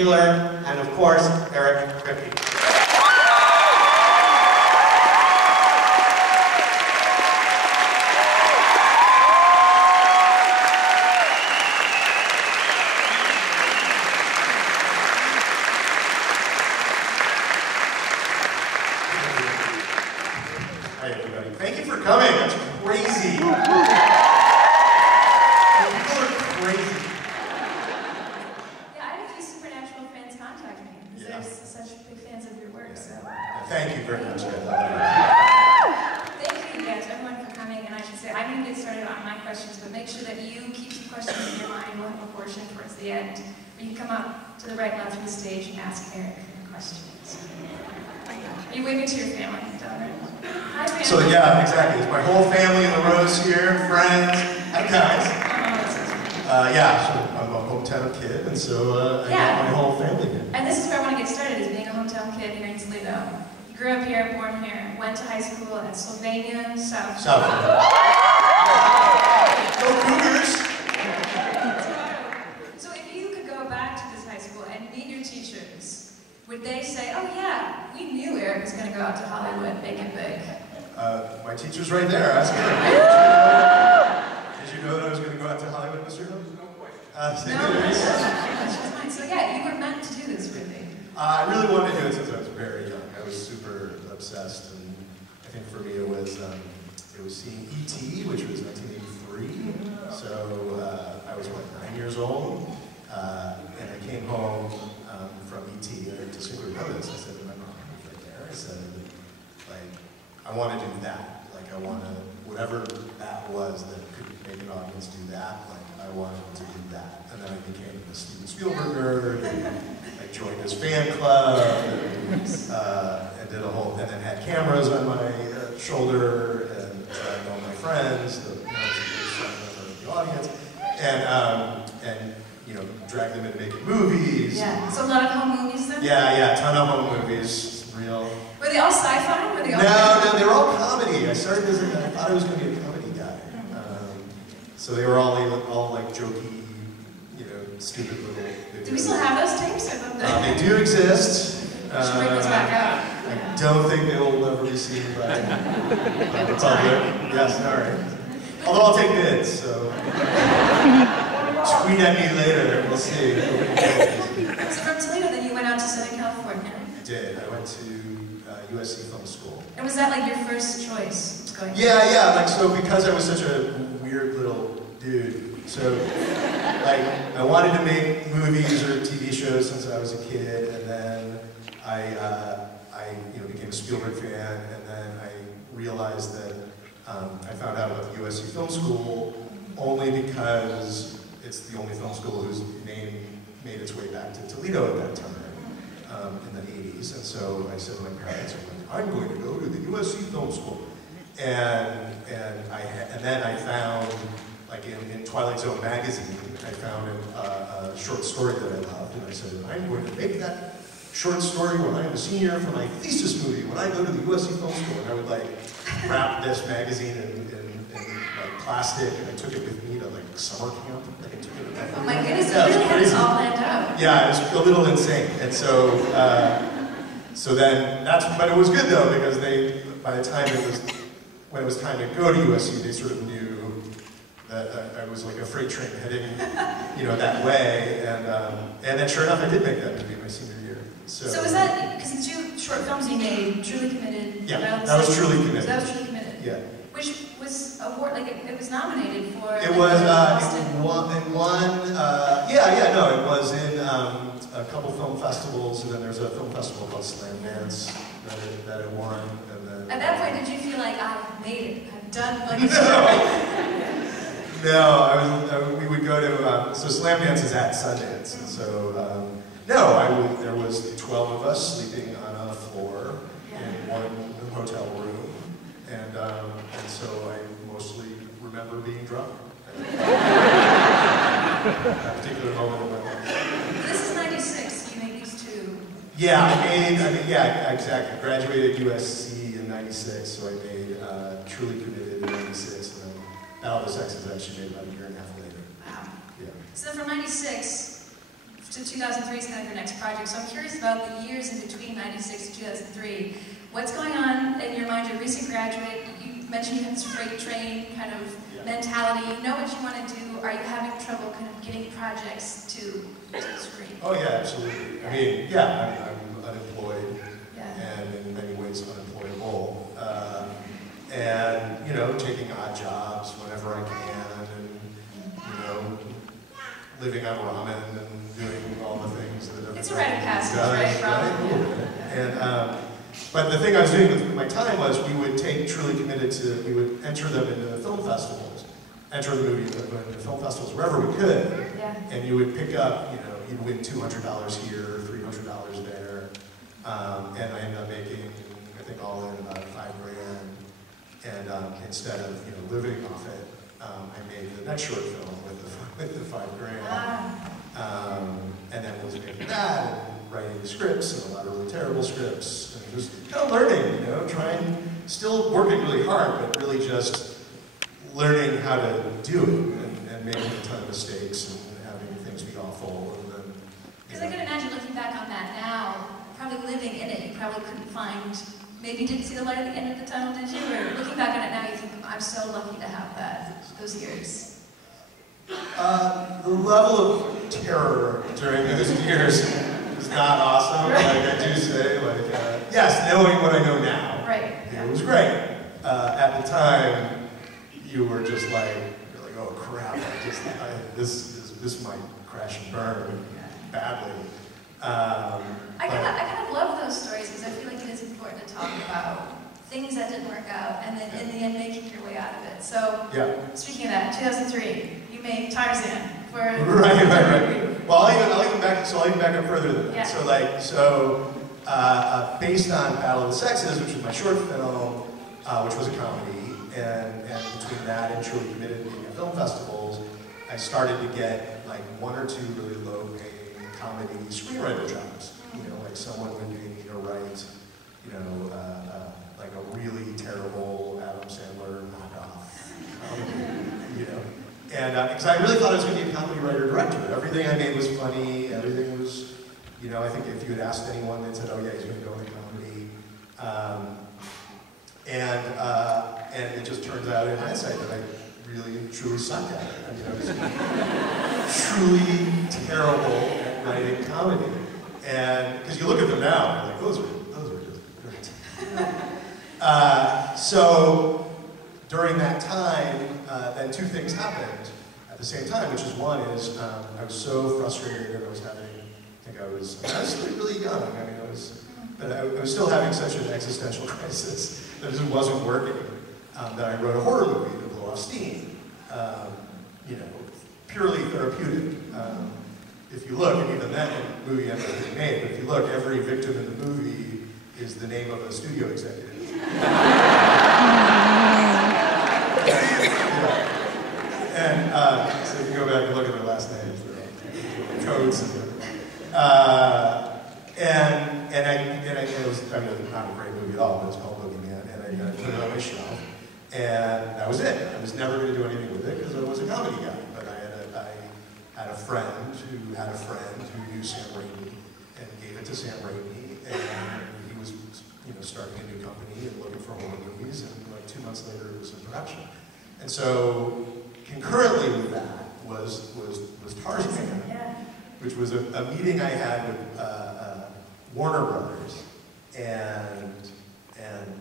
Taylor, and of course, Eric Kripke. Hi everybody. Thank you for coming. That's crazy. People are crazy. Yeah, I had a few supernatural fans contact me because they're such big fans of your work. So thank you very much. thank you guys, everyone, for coming. And I should say, I'm going to get started on my questions, but make sure that you keep some questions in your mind. We'll have a portion towards the end where you can come up to the right left of the stage and ask Eric questions. Are you waving to your family? Hi, family. So yeah, exactly. It's my whole family in the rows here, friends, and guys. Yeah, so I'm a hometown kid, and so I got my whole family here. And this is where I want to get started, is being a hometown kid here in Toledo. You grew up here, born here, went to high school at Sylvania, South. Go Cougars! So if you could go back to this high school and meet your teachers, would they say, oh yeah, we knew Eric was going to go out to Hollywood, make it big? My teacher's right there. Ask him. Did you know that I was going to go out to Hollywood, Mr. Hill? No, so yeah, you were meant to do this, really. I really wanted to do it since I was very young. I was super obsessed, and I think for me it was seeing E.T., which was 1983. So I was, 9 years old, and I came home from E.T. and I distinctly remember this. I said to my mom right there, I said, like, I want to do that. Like, I want to, whatever that was that could make an audience do that, like, I wanted to do that. And then I became a Steven Spielberg nerd, and I joined his fan club, and did a whole, and then had cameras on my shoulder, and all my friends, the audience, and you know, drag them into making movies. Yeah, so a lot of home movies then? Yeah, a ton of home movies, real. Were they all sci-fi? Were they all No, they were all comedy. I started as I thought I was going to be a comedy guy. So they were all like jokey, you know, stupid little videos. Do we still have those tapes? They do exist. Should bring those back out. I don't think they will ever be seen by the public. Yes, all right. Although I'll take bids, so tweet at me later. We'll see. So from Toledo, then you went out to Southern California. I did. I went to USC Film School. And was that like your first choice going? Yeah. Like, so because I was such a weird little dude, so like I wanted to make movies or TV shows since I was a kid, and then I became a Spielberg fan, and then I realized that I found out about the USC Film School only because it's the only film school whose name made its way back to Toledo at that time, in the 80s. And so I said to my parents, I'm going to go to the USC Film School. And then I found, like in Twilight Zone magazine, I found a short story that I loved, and I said, I'm going to make that short story when I'm a senior for my thesis movie when I go to the USC Film School. And I would like wrap this magazine in like plastic, and I took it with me to like summer camp. Like I took it. Oh my goodness, it really had it all planned out. Yeah, it was a little insane, and so then but it was good though, because by the time when it was time to go to USC, they sort of knew that I was like a freight train heading, you know, that way, and then sure enough, I did make that movie my senior year. So was that, because the two short films you made, Truly Committed? Yeah, that was Truly Committed. So that was Truly Committed? Yeah. Which was it was nominated for... It was, it was in a couple film festivals, and then there's a film festival called Slam Dance that it won, and then... At that point, did you feel like, I've made it, I've done like No, we would go to, so Slam Dance is at Sundance, and so, there was 12 of us sleeping on a floor in one hotel room, and so I mostly remember being drunk. That particular moment in my life. This is 96, you made these two. Yeah, exactly. Graduated USC in 96, so I made Truly Committed in 96, and then Battle of the Sexes I actually made about a year and a half later. Wow. Yeah. So from 96 to 2003 is kind of your next project. So I'm curious about the years in between 96 and 2003. What's going on in your mind? You're a recent graduate. You mentioned you have this freight train kind of mentality. You know what you want to do. Are you having trouble kind of getting projects to the screen? Oh yeah, absolutely. I mean, yeah, I'm unemployed, and in many ways unemployable. And, you know, taking odd jobs whenever I can, and, you know, living on ramen and doing all the things that everybody It's a rite of passage, does, right? And, but the thing I was doing with my time was we would we would enter them into film festivals, enter the movie into film festivals wherever we could, and you would pick up, you know, you'd win $200 here, $300 there, and I ended up making, I think all in about $5,000. And instead of, you know, living off it, I made the next short film with the $5,000, and then was making that and writing scripts and a lot of really terrible scripts and just kind of learning, you know, still working really hard, but really just learning how to do it and making a ton of mistakes and having things be awful. And then, because I can imagine looking back on that now, probably living in it, you probably couldn't find. Maybe you didn't see the light at the end of the tunnel, did you? Or looking back on it now, you think, I'm so lucky to have those years. The level of terror during those years was not awesome. Right. Like I do say, yes, knowing what I know now, it was great. At the time, you were just like, you're like, oh crap, this might crash and burn badly. I kind of love those stories because I feel like it is important to talk about things that didn't work out and then in the end making your way out of it. So, speaking of that, 2003, you made Tarzan for... Right. Well, I'll even back up further than that. So based on Battle of the Sexes, which was my short film, which was a comedy, and between that and Truly Committed being at film festivals, I started to get like one or two really low-paying comedy screenwriter jobs. You know, like someone would pay me to write, you know, like a really terrible Adam Sandler knockoff comedy, you know. And because I really thought I was going to be a comedy writer-director. Everything I made was funny, everything was, you know, I think if you had asked anyone, they'd said, oh yeah, he's going to go into comedy. And it just turns out in hindsight that I really, truly sucked at it. I mean, I was truly terrible at writing comedy. And, because you look at them now, and you're like, those are just great. So, during that time, then two things happened at the same time, which is one is, I was so frustrated that I was really young, I mean, but I was still having such an existential crisis that it just wasn't working, that I wrote a horror movie to blow off steam, you know, purely therapeutic. If you look, and even that movie ended up being made, but if you look, every victim in the movie is the name of a studio executive. And so if you go back and look at their last names, they're codes and it was, I mean, it was not a great movie at all, but it was called Boogeyman, and I put it on my shelf, and that was it. I was never going to do anything with it because I was a comedy guy, but I had a friend who had a friend who knew Sam Raimi and gave it to Sam Raimi, and he was, you know, starting a new company and looking for horror movies, and like 2 months later it was in production. And so concurrently with that was Tarzan, which was a meeting I had with Warner Brothers, and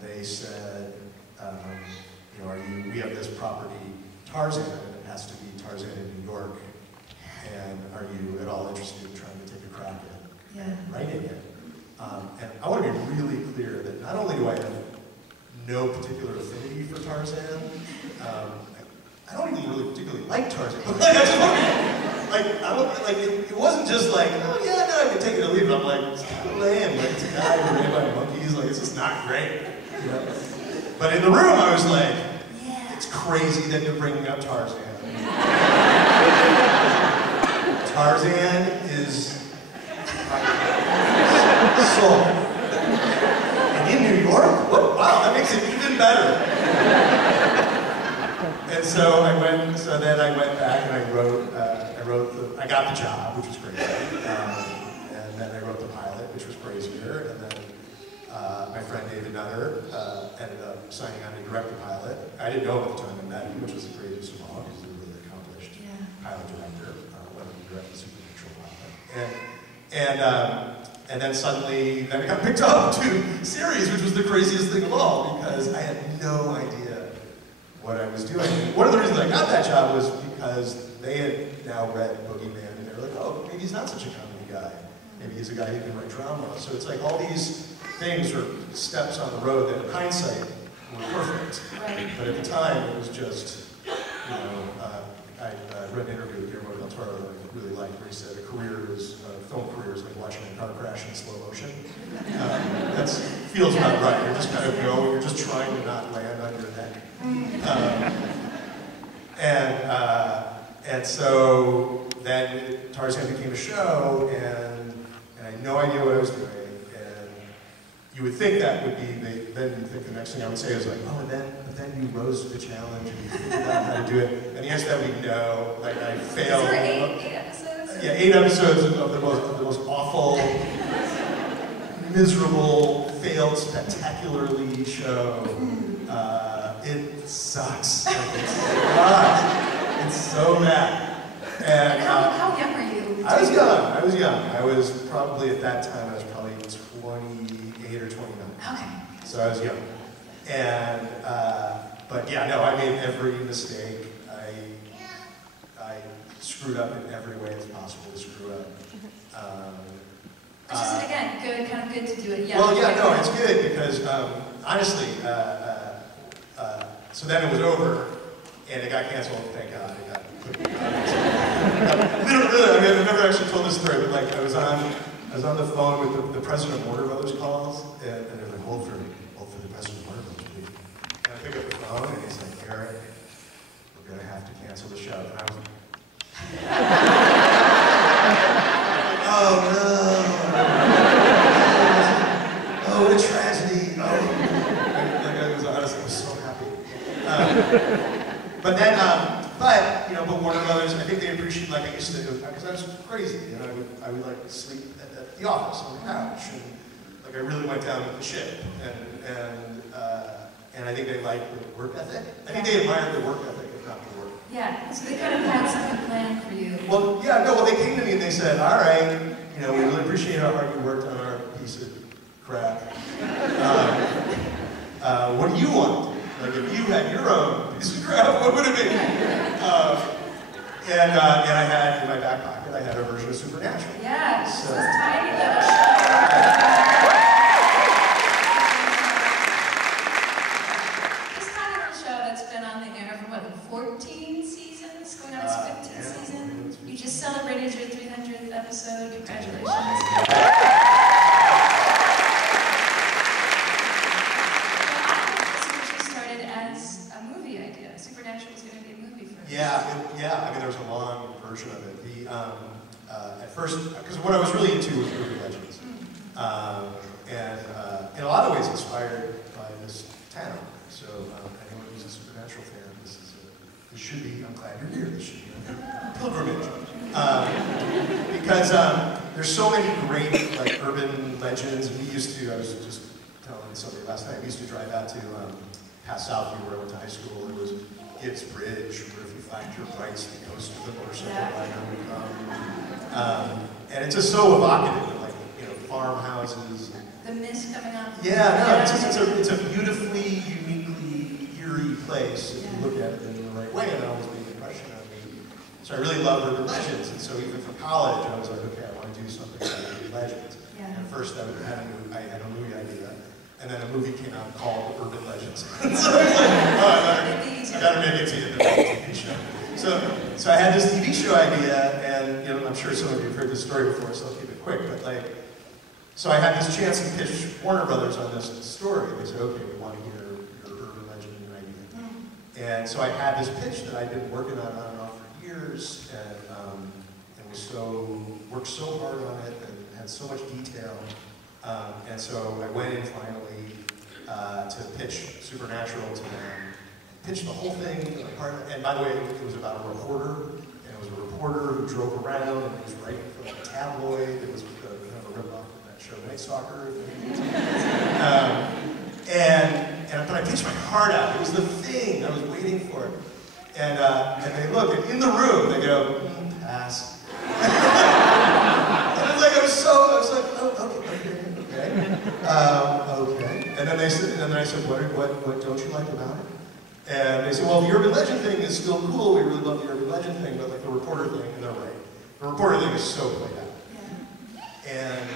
they said, you know, we have this property, Tarzan, and it has to be Tarzan in New York, and are you at all interested in trying to take a crack at writing it? And I want to be really clear that not only do I have no particular affinity for Tarzan, I don't even really particularly like Tarzan. It wasn't just like, oh yeah, no, I can take it or leave it. I'm like, it's kind of lame. Like, it's a guy who made by monkeys. Like, it's just not great. You know? But in the room, I was like, it's crazy that you're bringing up Tarzan. Tarzan is my soul. And in New York? What? Wow, that makes it even better. And so then I went back and I wrote I got the job, which was crazy. And then I wrote the pilot, which was crazier. And then my friend David Nutter ended up signing on to direct the pilot. I didn't know at the time I met him, which was the craziest of all, because he's a really accomplished pilot director, when he directed the Supernatural pilot. And then suddenly, I got picked up to series, which was the craziest thing of all, because I had no idea what I was doing. And one of the reasons I got that job was because they had now read Boogeyman, and they were like, oh, maybe he's not such a comedy guy. Maybe he's a guy who can write drama. So it's like all these things are steps on the road that in hindsight were perfect. Right. But at the time, it was just, I read an interview with Guillermo del Toro that I really liked, where he said a film career is like watching a car crash in slow motion. That feels about right. You're just kind of going, you're just trying to not land on your neck. And so then Tarzan became a show, and I had no idea what I was doing. And you would think that would be, then you think the next thing I would say is like, oh, but then you rose to the challenge and you figured out how to do it. And the answer to that would be no. Like I failed. Is there eight episodes? Yeah, 8 episodes of the most awful, miserable, failed spectacularly show. It sucks. Like, it's so bad. And how young are you? I was young. I was probably, at that time, I was probably 28 or 29. Okay. So I was young. And, but yeah, no, I made every mistake. I screwed up in every way it's possible to screw up. Which is, again, kind of good to do it young. Well, yeah, no, it's good because, honestly, so then it was over, and it got canceled, thank God. It got put literally, I mean, I've never actually told this story, but like, I was on the phone with the president of Warner Brothers calls, and they're like, hold for the president of Warner Brothers, please. And I pick up the phone, and he's like, Eric, we're gonna have to cancel the show. And I was like, oh no! Oh, what a tragedy! Oh. I was so happy. But then, but Warner Brothers, I think they appreciate, like I used to, because I was crazy, I would like sleep at the office on the couch, and like I really went down with the ship, and I think they liked the work ethic. I think they admired the work ethic, if not the work. Yeah, so they kind of had something planned for you. Well, yeah, no, well they came to me and they said, all right, we really appreciate how hard you worked on our piece of crap. What do you want? Like, if you had your own piece of crap, what would it be? And I had, in my back pocket, I had a version of Supernatural. Yeah, so, this tiny little show. This tiny little show that's been on the air for, what, 14 seasons? Going on its 15th season? You just celebrated your 300th episode. Congratulations. Yeah. I mean, there was a long version of it. At first, because what I was really into was urban legends, and in a lot of ways inspired by this town. So anyone who's a Supernatural fan, this should be. I'm glad you're here. This should be a pilgrimage, because there's so many great like urban legends. And we used to. I was just telling somebody last night. We used to drive out to past Southview, where I went to high school. There was Gibbs Bridge, where if you find your rights, the ghost of the motorcycle rider would come. And it's just so evocative, like, farmhouses. The mist coming out. Yeah, no, it's a beautifully, uniquely eerie place if you look at it in the right way, and it always made an impression on me. So I really love urban legends, and so even from college, I was like, okay, I want to do something about urban legends. Yeah. And at first, I had a movie idea. And then a movie came out called Urban Legends. So I was like, oh, I gotta make it to the TV show. So I had this TV show idea, and I'm sure some of you have heard this story before, so I'll keep it quick. But so I had this chance to pitch Warner Brothers on this story. They said, okay, we want to hear your urban legend idea. And so I had this pitch that I'd been working on and off for years, and worked so hard on it, and had so much detail. And so I went in finally to pitch Supernatural to them, pitched the whole thing, and by the way, it was about a reporter, and it was a reporter reporter who drove around and was writing for a tabloid. It was kind of a rip-off of that show, Night Stalker. But I pitched my heart out. It was the thing. I was waiting for it. And they look, and in the room, they go, pass. And I was like, oh, okay. And then I said, what don't you like about it? And they said, well, the urban legend thing is still cool. We really love the urban legend thing, but like the reporter thing, and they're right. The reporter thing is so played out. Yeah. And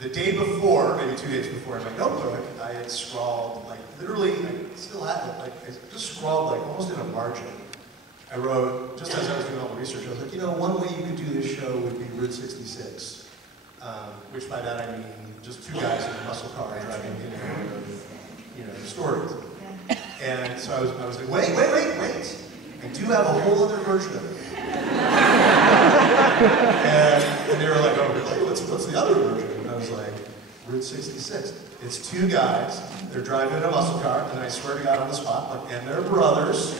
the day before, maybe 2 days before, in my notebook, I had scrawled, like, literally, I still have it, like, I just scrawled, like, almost in a margin. I wrote, just as I was doing all the research, I was like, one way you could do this show would be Route 66, which by that I mean just two guys in a muscle car driving in and out of, stories. And so I was like, wait. I do have a whole other version of it. and they were like, oh, really? What's the other version? And I was like, Route 66. It's two guys, they're driving in a muscle car, and I swear to God on the spot, like, and they're brothers.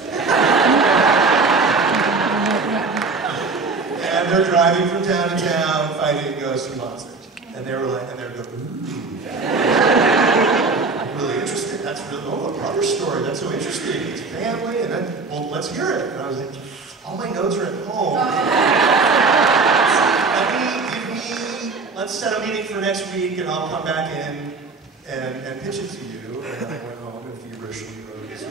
And they're driving from town to town, fighting ghosts and monsters. And they were like, and they were going, ooh. I'm really interested. That's really, a brother story. That's so interesting. It's family, and then, well, let's hear it. And I was like, all my notes are at home. Let's set a meeting for next week, and I'll come back in and pitch it to you. And I went home and feverishly wrote this.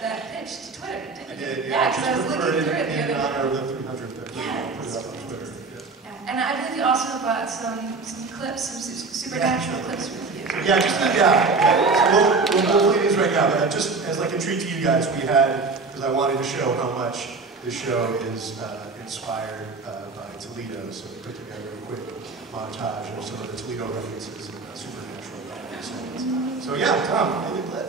That pitch to Twitter, didn't you? I did, yeah. Yeah, because I was looking through it the other day. In honor of the 300th birthday. Yeah. Put it up on Twitter. Yeah. And I believe you also brought some clips, some supernatural clips with you. Yeah, So we'll play these right now. But just as like a treat to you guys, we had, because I wanted to show how much this show is inspired by Toledo, so we put together a quick montage of some of the Toledo references and supernatural elements. So yeah, Tom, play the clip.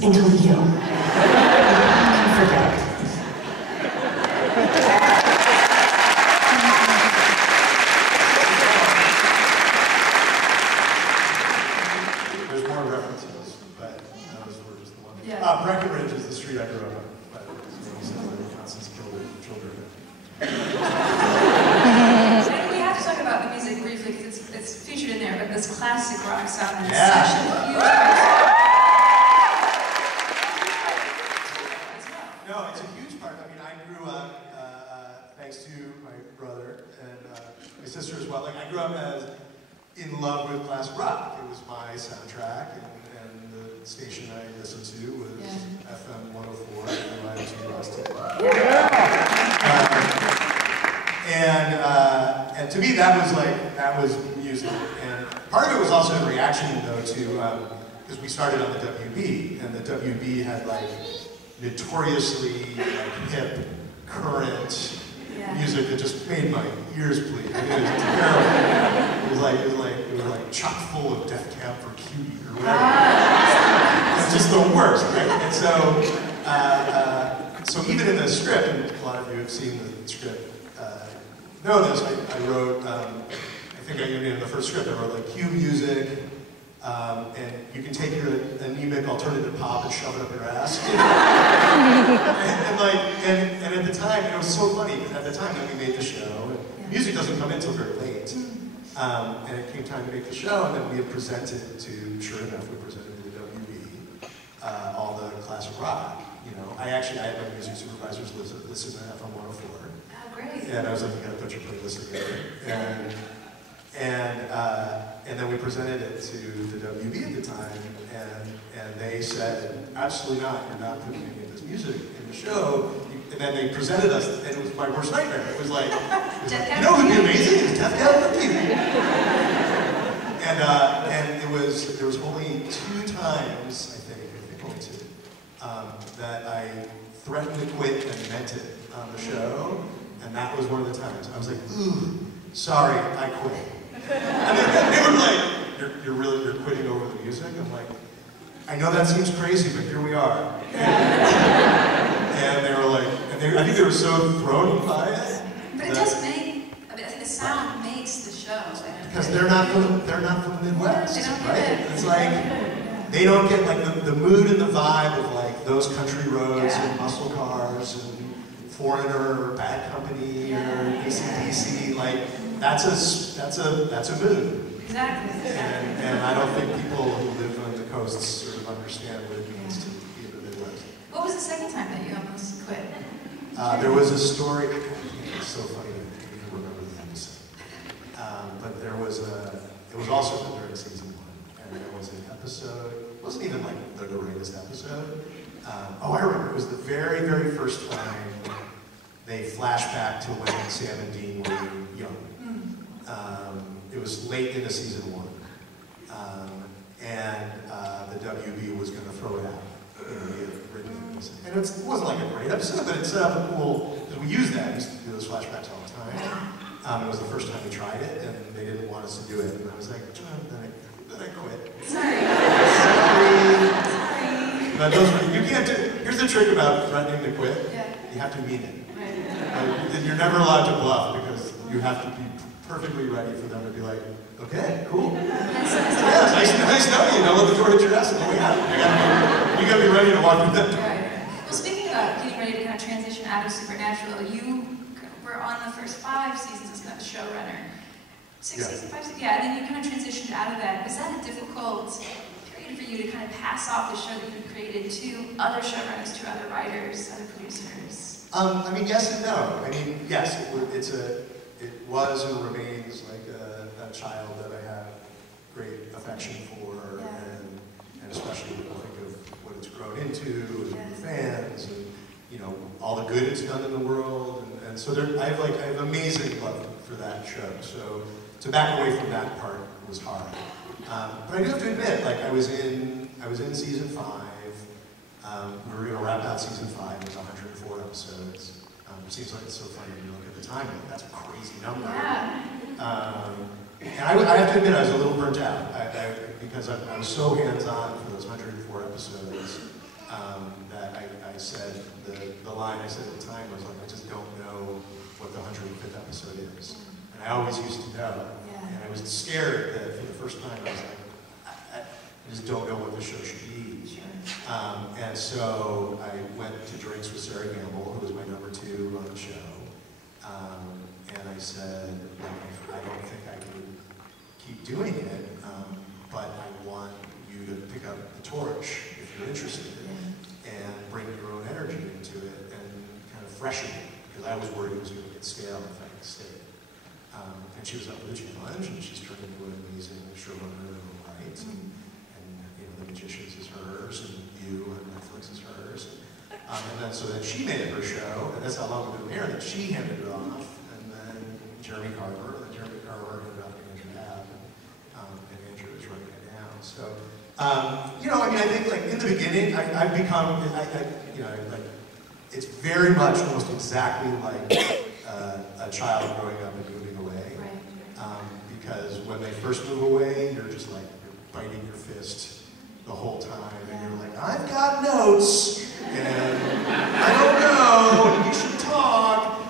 In Toledo. Forget it. There's more references, but those were just the ones. Yeah. Breckenridge is the street I grew up on. But Constance children. We have to talk about the music briefly because it's featured in there, but this classic rock sound is Yeah. such a huge sister as well. Like I grew up as in love with classic rock. It was my soundtrack, and the station I listened to was FM 104 and to me that was music. And part of it was also a reaction though to because we started on the WB, and the WB had like notoriously like hip, current music that just made my ears bleed. It was terrible. It was like chock full of Death Cab for Cutie or whatever. It's just the worst, right? And so even in the script, and a lot of you have seen the script, know this, I wrote, I think in the first script, I wrote like cue music, and you can take your anemic alternative pop and shove it up your ass. and at the time, it was so funny, because at the time that we made the show, and music doesn't come in until very late. And it came time to make the show, and then we had presented to, sure enough, we presented to the WB, all the classic rock. You know, I had my music supervisors listen to FM 104. Oh, great. And I was like, you gotta put your playlist together. And then we presented it to the WB at the time, and they said, absolutely not, you're not putting any of this music in the show. And then they presented us, and it was my worst nightmare. It was like, you know what would be amazing? It's Death Cab for Cutie. And there was only 2 times, I think only 2, that I threatened to quit and meant it on the show, and that was one of the times. I was like, ooh, sorry, I quit. And they were like, you're quitting over the music? I'm like, I know that seems crazy, but here we are. And they were like, I think they were so thrown by it. But it does make, I think the sound makes the show. Because they're not from the Midwest, they don't right? get it. It's like, they don't get like the mood and the vibe of like those country roads and muscle cars and Foreigner or Bad Company or AC/DC, like that's a mood. Exactly. And I don't think people who live on the coasts sort of understand what it means to be in the Midwest. What was the second time that you almost quit? There was a story, it's so funny to even remember the episode. But it was also during season 1, and there was an episode, it wasn't even like the greatest episode. I remember, it was the very, very first time they flashed back to when Sam and Dean were young. It was late into season 1. And the WB was going to throw it out. And it wasn't like a great episode, but it set up a cool, because we used that, we used to do those flashbacks all the time. It was the first time we tried it, and they didn't want us to do it, and I was like, then I quit. Sorry. But you can't do, here's the trick about threatening to quit, you have to mean it. Right. You're never allowed to bluff, because you have to be perfectly ready for them to be like, okay, cool. Nice knowing you. Now let the door hit your ass on the way out. You gotta be ready to walk with them. Right. Well, speaking about getting ready to kind of transition out of Supernatural, you were on the first 5 seasons as kind of a showrunner. 6 seasons, 5 seasons? Yeah, and then you kind of transitioned out of that. Was that a difficult period for you to kind of pass off the show that you created to other showrunners, to other writers, other producers? I mean, yes and no. I mean, yes, it was and remains like a child that I have great affection for, and especially when I think of what it's grown into, and the fans, and you know all the good it's done in the world, and so I have amazing love for that show. So to back away from that part was hard. But I do have to admit, like I was in season 5. We were going to wrap out season 5. It was 104 episodes. It seems like it's so funny when you look at the time. Like, that's a crazy number. Yeah. And I have to admit, I was a little burnt out because I was so hands-on for those 104 episodes that I said, the line I said at the time was like, I just don't know what the 105th episode is. And I always used to know. And I was scared that for the first time I was like, I just don't know what the show should be. And so I went to drinks with Sarah Gamble, who was my number 2 on the show. And I said, I don't think I can keep doing it, but I want you to pick up the torch if you're interested and bring your own energy into it and kind of freshen it, because I was worried it was going to get stale if I could stay. And she was up for the challenge, and she's turned into an amazing showrunner in her own right. And you know, The Magicians is hers, and You on Netflix is hers. And then so then she made it her show, and that's how long we've been there. Then she handed it off, and then Jeremy Carver, and Jeremy Carver ended up in Andrew Hab, and Andrew is running it now. So, you know, I mean, I think like in the beginning, I've become, you know, like it's very much almost exactly like a child growing up and moving away. Right. Because when they first move away, you're just like you're biting your fist the whole time, and you're like, I've got notes, and I don't know, and you should talk.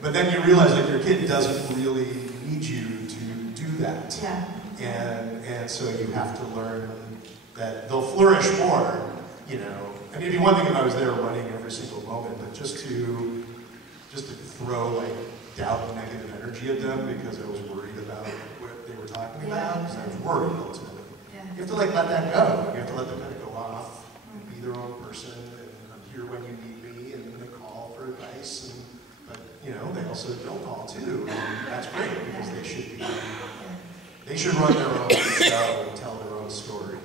But then you realize like your kid doesn't really need you to do that. Yeah. And so you have to learn that they'll flourish more, you know. I mean, it'd be one thing if I was there running every single moment, but just to throw like doubt and negative energy at them because I was worried about what they were talking about, because I was worried ultimately. Yeah. You have to like let that go. You have to let them kind of go off and be their own person, and I'm here when you need me, and then they call for advice, but you know, they also don't call too, and that's great because they should run their own show and tell their own story,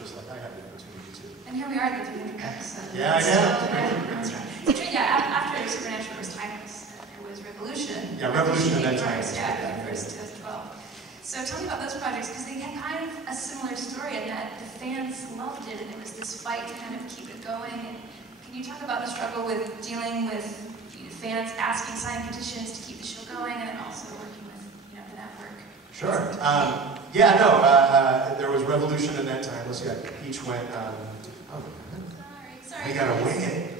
just like I had the opportunity to. And here we are at the 300th episode. Yeah, I know. That's right. So, yeah, after Supernatural was Timeless, it was Revolution. Yeah, Revolution and then Timeless. Yeah, first 2012. So tell me about those projects, because they had kind of a similar story in that the fans loved it, and it was this fight to kind of keep it going. And can you talk about the struggle with dealing with fans asking signed petitions to keep the show going, and then also working with the network? Sure. There was Revolution and then Timeless. Yeah, each went. Sorry. We gotta wing it.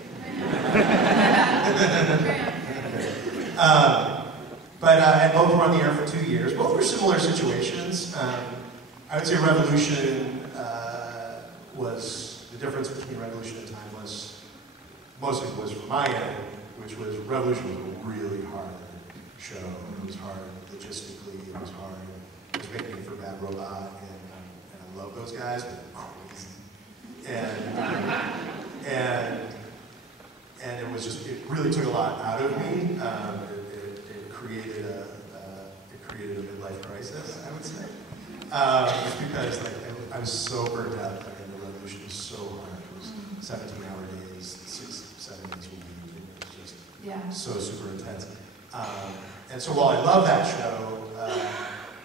And both were on the air for 2 years. Both were similar situations. I would say Revolution was the difference between Revolution and Timeless. Mostly was from my end, which was Revolution was a really hard show. It was hard logistically. It was hard. It was making for Bad Robot, and I love those guys, but they're crazy. And it was just, it really took a lot out of me. It created a midlife crisis, I would say. Just because like I was so burned out. I mean, the Revolution was so hard. It was 17-hour days, 6-7 days a week. It was just so super intense. And so while I love that show,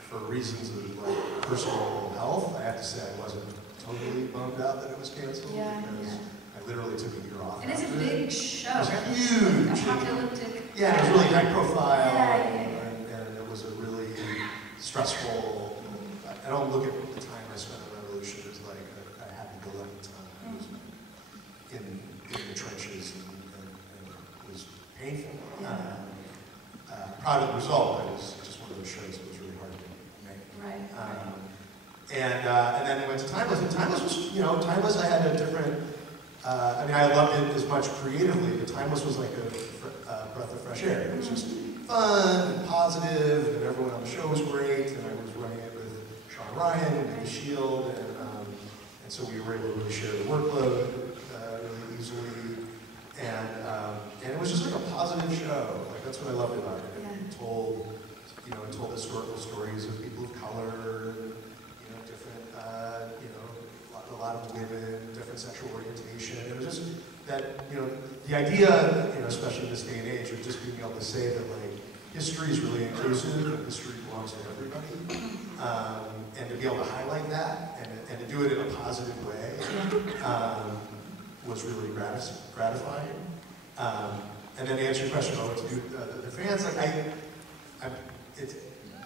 for reasons of like personal health, I have to say I wasn't totally bummed out that it was canceled, because I literally took a year off. And it's a big show. It was huge. Apocalyptic. Yeah, it was really high profile, Yeah. and it was a really stressful. I don't look at the time I spent on Revolution as like a happy-go-lucky time. I was in the trenches, and it was painful. Proud of the result. It was just one of those shows that was really hard to make. Right. And then we went to Timeless, and Timeless was, Timeless I had a different, I mean, I loved it as much creatively, but Timeless was like a breath of fresh air. It was just fun and positive, and everyone on the show was great, and I was running it with Sean Ryan and The Shield, and so we were able to really share the workload really easily, and it was just like a positive show. Like, that's what I loved about it. It told historical stories of people of color, different, a lot of women, different sexual orientation. It was just that, the idea, especially in this day and age, of just being able to say that, like, history is really inclusive and history belongs to everybody, and to be able to highlight that and to do it in a positive way was really gratifying. And then to answer your question about what to do with the fans, like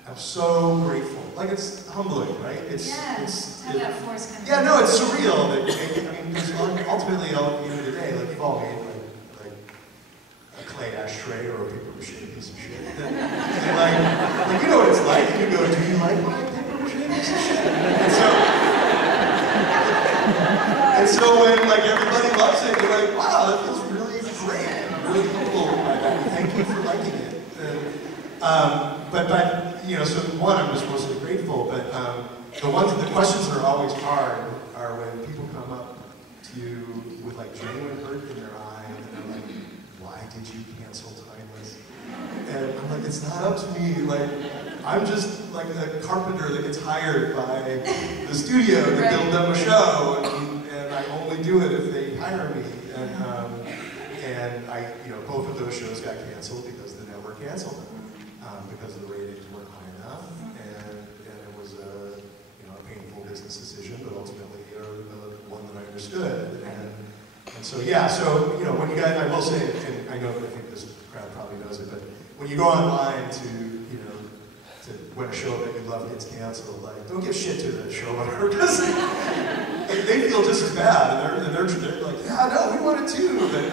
I'm so grateful. Like, it's humbling, right? It's have that force kind of. Yeah, no, it's surreal. That because ultimately, at the end of the day, like, you've all made like a clay ashtray or a paper mache piece of shit. And like you know what it's like. You go, do you like my paper mache piece of shit? And so when like everybody loves it, you're like, wow, that feels really great. I'm really humbled by that. Thank you for liking it. But so one, I'm just mostly grateful, but the questions that are always hard are when people come up to you with like genuine hurt in their eye, and they're like, why did you cancel Timeless? And I'm like, it's not up to me, like, I'm just like a carpenter that gets hired by the studio to build them a show, and I only do it if they hire me, and I, both of those shows got canceled because the network canceled them. Because the ratings weren't high enough, and it was a painful business decision, but ultimately one that I understood. And so when you guys, I will say, and I think this crowd probably knows it, but when you go online to when a show that you love gets canceled, like, don't give shit to the showrunner, because they feel just as bad, and they're like, yeah, no, we want it too, but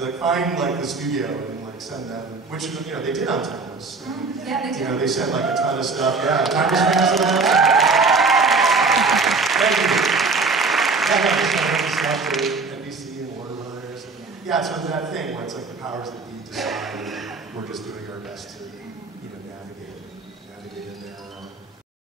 like, find like the studio and like send them, which they did on Timeless. Yeah, they did. They sent like a ton of stuff. Yeah, Timeless fans of that. Thank you. Yeah, stuff for NBC and Warner Brothers. Yeah, so that thing where it's like the powers that be decide